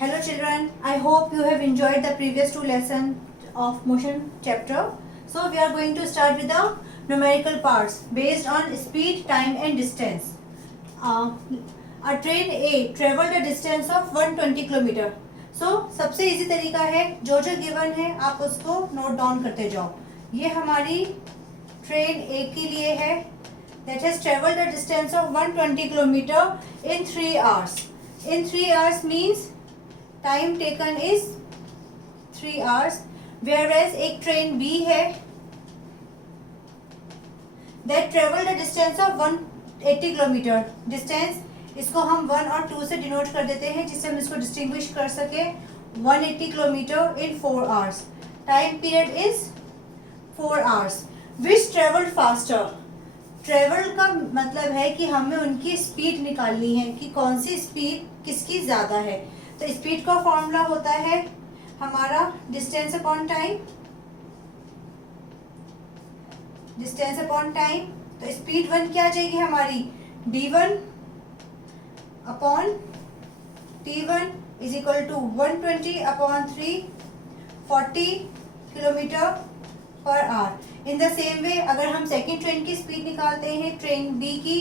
Hello children, I hope you have enjoyed the previous two lessons of motion chapter. So we are going to start with the numerical parts based on speed, time and distance. A train A traveled a distance of 120 kilometre. So सबसे easy तरीका है जो given है आप उसको note down करते जाओ. ये हमारी ट्रेन A के लिए है that has traveled a distance of 120 kilometre in 3 hours. In 3 hours means time taken is 3 hours, whereas एक ट्रेन बी है that travelled distance of 180 kilometre. Distance इसको हम 1 और 2 से डिनोट कर देते हैं जिससे हम इसको डिस्टिंग्विश कर सके. 180 kilometre in 4 hours. Time period is 4 hours. Which travelled faster. Travel का मतलब है कि हमें उनकी स्पीड निकालनी है कि कौन सी स्पीड किसकी ज्यादा है. तो स्पीड का फॉर्मूला होता है हमारा distance upon time. Distance upon time. तो स्पीड 1 क्या आ जाएगी हमारी d1 अपॉन t1 is equal to 120 upon 340 kilometre per hour. In the same way अगर हम सेकेंड ट्रेन की स्पीड निकालते हैं ट्रेन बी की,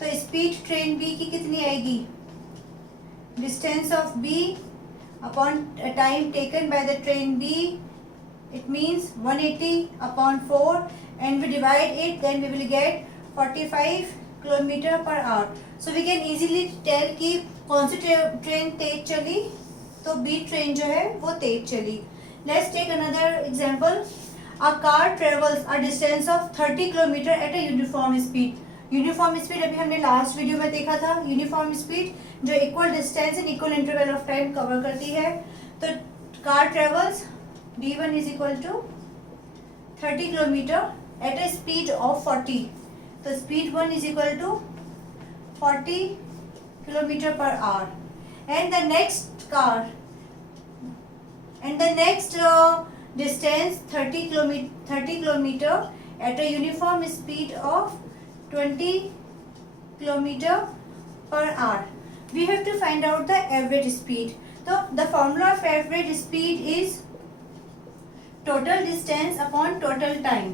तो स्पीड ट्रेन बी की कितनी आएगी. Distance of B upon time taken by the train B, it means 180 upon 4 and we divide it, then we will get 45 kilometre per hour. So we can easily tell कि कौन सी train तेज चली. तो B train जो है वो तेज चली. Let's take another example. A car travels a distance of 30 kilometre at a uniform speed. Uniform speed अभी हमने लास्ट वीडियो में देखा था. यूनिफॉर्म स्पीड जो equal distance and equal interval of time cover करती है. तो car travels d1 is equal to 30 kilometre at a speed of 40. तो speed 1 is equal to 40 kilometre per hour. And the next car and the next distance 30 kilometre at a uniform speed of 20 kilometer per hour. We have to find out the average speed. So the formula of average speed is total distance upon total time.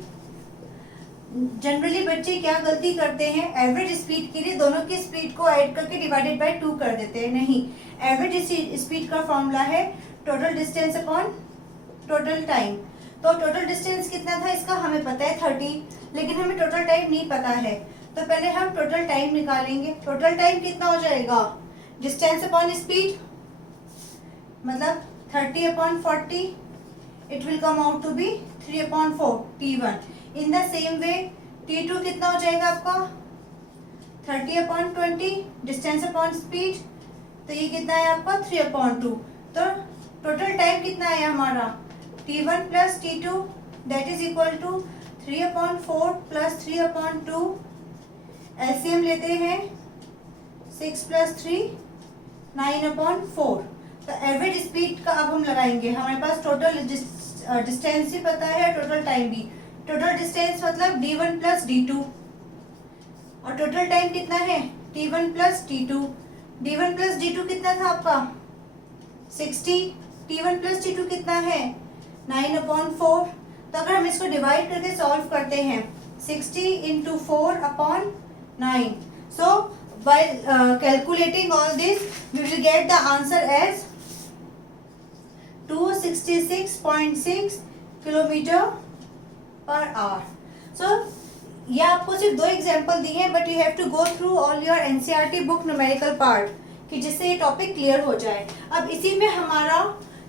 Generally बच्चे क्या गलती करते हैं, average speed के लिए दोनों की speed को ऐड करके डिवाइडेड बाय 2 कर देते हैं. नहीं, एवरेज स्पीड का फॉर्मूला है total distance upon total time. तो टोटल डिस्टेंस कितना था इसका हमें पता है 30, लेकिन हमें टोटल टाइम नहीं पता है. तो पहले हम टोटल टाइम निकालेंगे. टोटल टाइम कितना हो जाएगा, डिस्टेंस अपॉन स्पीड मतलब 30 upon 40, it will come out to be 3 upon 4 t1. In the same way t2 कितना हो जाएगा आपका 30 अपॉन 20, डिस्टेंस अपॉन स्पीड. तो ये कितना है आपका 3 अपॉन 2. तो टोटल टाइम कितना है हमारा t1 plus t2 that is equal to 3 upon 4 plus 3 upon 2. LCM लेते हैं 6 प्लस 3 9 अपॉन 4. तो एवरेज स्पीड का अब हम लगाएंगे. हमारे पास टोटल डिस्टेंस भी पता है, टोटल टाइम भी. टोटल डिस्टेंस मतलब d1 प्लस d2 और टोटल टाइम कितना है t1 plus t2. d1 plus d2 कितना था आपका 60. t1 प्लस t2 कितना है 9 अपॉन 4. तो अगर हम इसको डिवाइड करके सॉल्व करते हैं 60 into 4 upon 9. So while calculating all this we will get the answer as 266.6 kilometre per hour. So ये आपको सिर्फ 2 एग्जाम्पल दिए हैं, but you have to go through all your NCERT book numerical part कि जिससे ये टॉपिक क्लियर हो जाए. अब इसी में हमारा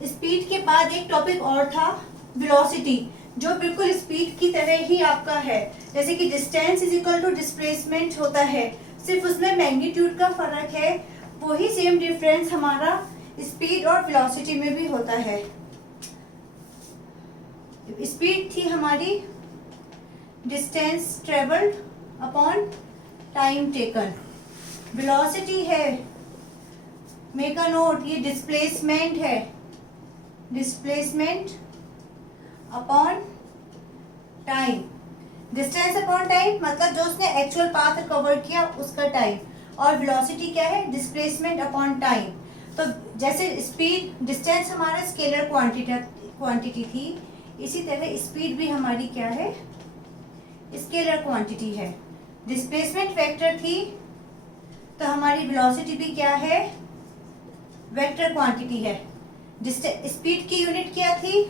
स्पीड के बाद एक टॉपिक और था वेलोसिटी, जो बिल्कुल स्पीड की तरह ही आपका है. जैसे कि distance is equal to displacement होता है, सिर्फ उसमें मैग्नीट्यूड का फर्क है. वही सेम डिफरेंस हमारा स्पीड और वेलोसिटी में भी होता है. स्पीड थी हमारी distance travelled upon time taken. Velocity है, मेक अ नोट, ये डिस्प्लेसमेंट है. Displacement upon time. Distance upon time मतलब जो उसने एक्चुअल पाथ कवर किया उसका टाइम. और वेलोसिटी क्या है, डिस्प्लेसमेंट अपॉन टाइम. तो जैसे स्पीड डिस्टेंस हमारा स्केलर क्वांटिटी थी, इसी तरह स्पीड भी हमारी क्या है, स्केलर क्वांटिटी है। डिस्प्लेसमेंट वेक्टर थी तो हमारी वेलोसिटी भी क्या है, वेक्टर क्वांटिटी है। स्पीड की यूनिट क्या थी,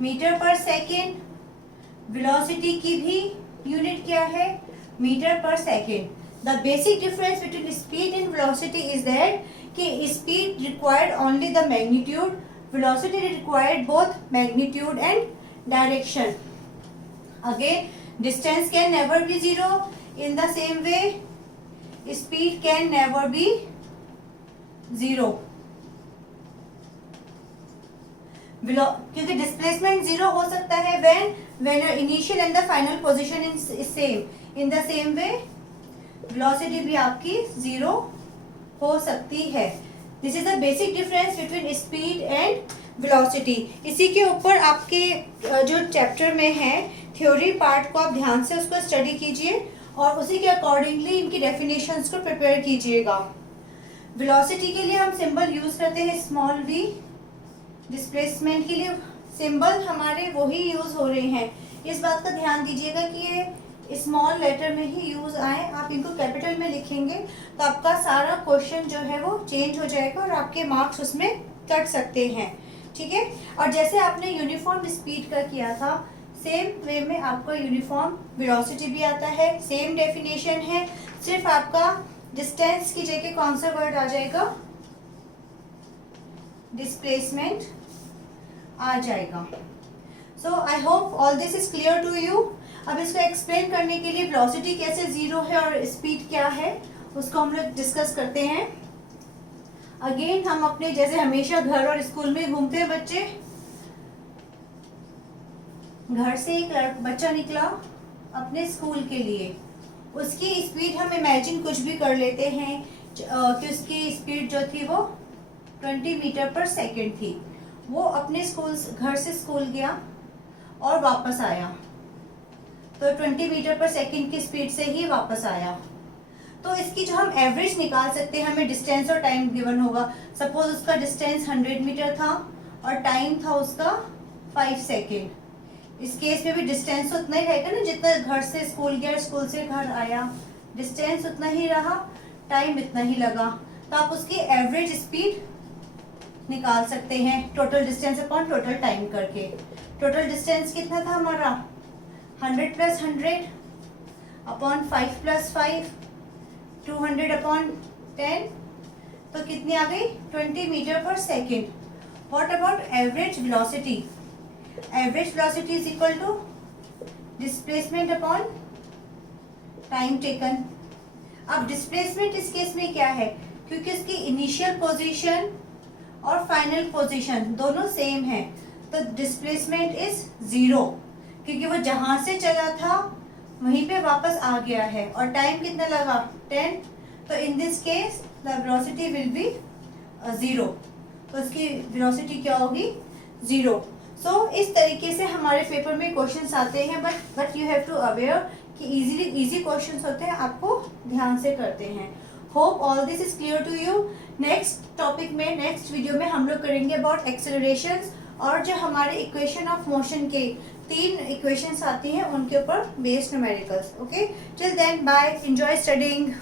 मीटर पर सेकेंड। वेलोसिटी की भी यूनिट क्या है, मीटर पर second. The basic difference between speed and velocity is that कि speed required only the magnitude, velocity required both magnitude and direction. Again, distance can never be zero. In the same way, speed can never be zero. क्योंकि displacement zero हो सकता है when your initial and the final position is same. In the same way, velocity भी आपकी zero हो सकती है। This is the basic difference between speed and velocity. इसी के ऊपर आपके जो चैप्टर में है थ्योरी पार्ट को आप ध्यान से उसको स्टडी कीजिए और उसी के अकॉर्डिंगली इनकी डेफिनेशंस को प्रिपेयर कीजिएगा। वेलोसिटी के लिए हम सिंबल यूज करते हैं स्मॉल वी, डिस्प्लेसमेंट के लिए सिंबल हमारे वही यूज हो रहे हैं। इस बात का ध्यान दीजिएगा कि ये स्मॉल लेटर में ही यूज आए। आप इनको कैपिटल में लिखेंगे तो आपका सारा क्वेश्चन जो है वो चेंज हो जाएगा और आपके मार्क्स उसमें कट सकते हैं, ठीक है। और जैसे आपने यूनिफॉर्म स्पीड का किया था, सेम वे में आपका यूनिफॉर्म वेलोसिटी भी आता है, सेम डेफिनेशन है, सिर्फ आपका डिस्टेंस की जगह कौन सा वर्ड आ जाएगा, डिस्प्लेसमेंट आ जाएगा। So I hope all this is clear to you. अब इसको एक्सप्लेन करने के लिए वेलोसिटी कैसे जीरो है और स्पीड क्या है उसको हम लोग डिस्कस करते हैं। अगेन हम अपने जैसे हमेशा घर और स्कूल में घूमते हैं बच्चे, घर से एक बच्चा निकला अपने स्कूल के लिए, उसकी स्पीड हम इमेजिन कुछ भी कर लेते हैं कि उसकी स्पीड जो थी वो 20 मीटर पर सेकेंड थी। वो अपने घर से स्कूल गया और वापस आया तो 20 मीटर पर सेकेंड की स्पीड से ही वापस आया। तो इसकी जो हम एवरेज निकाल सकते हैं, हमें डिस्टेंस और टाइम गिवन होगा। सपोज उसका डिस्टेंस 100 मीटर था और टाइम था उसका 5 सेकेंड। इस केस में भी डिस्टेंस उतना ही रहेगा ना, जितना घर से स्कूल गया, स्कूल से घर आया, डिस्टेंस उतना ही रहा, टाइम इतना ही लगा। तो आप उसकी एवरेज स्पीड निकाल सकते हैं total distance upon total time करके। टोटल डिस्टेंस कितना था हमारा, 100 + 100 अपॉन 5 + 5, 200 अपॉन 10, तो कितनी आ गई, 20 मीटर पर second. What about average velocity, average velocity is equal to displacement upon time taken. अब डिस्प्लेसमेंट इस केस में क्या है, क्योंकि इसकी इनिशियल पोजीशन और फाइनल पोजीशन दोनों सेम है तो डिस्प्लेसमेंट इज 0, क्योंकि वो जहां से चला था वहीं पे वापस आ गया है। और टाइम कितना लगा, 10, तो in this case the velocity will be 0, तो इसकी वेलोसिटी क्या होगी, 0। सो इस तरीके से हमारे पेपर में क्वेश्चंस आते हैं, but you have to aware कि इजी क्वेश्चंस होते हैं, आपको ध्यान से करते हैं। Hope all this is clear to you. Next topic में, नेक्स्ट वीडियो में हम लोग करेंगे अबाउट एक्सेलरेशंस और जो हमारे इक्वेशन ऑफ मोशन के 3 इक्वेशंस आती हैं उनके ऊपर based numericals. Okay, till then bye, enjoy studying.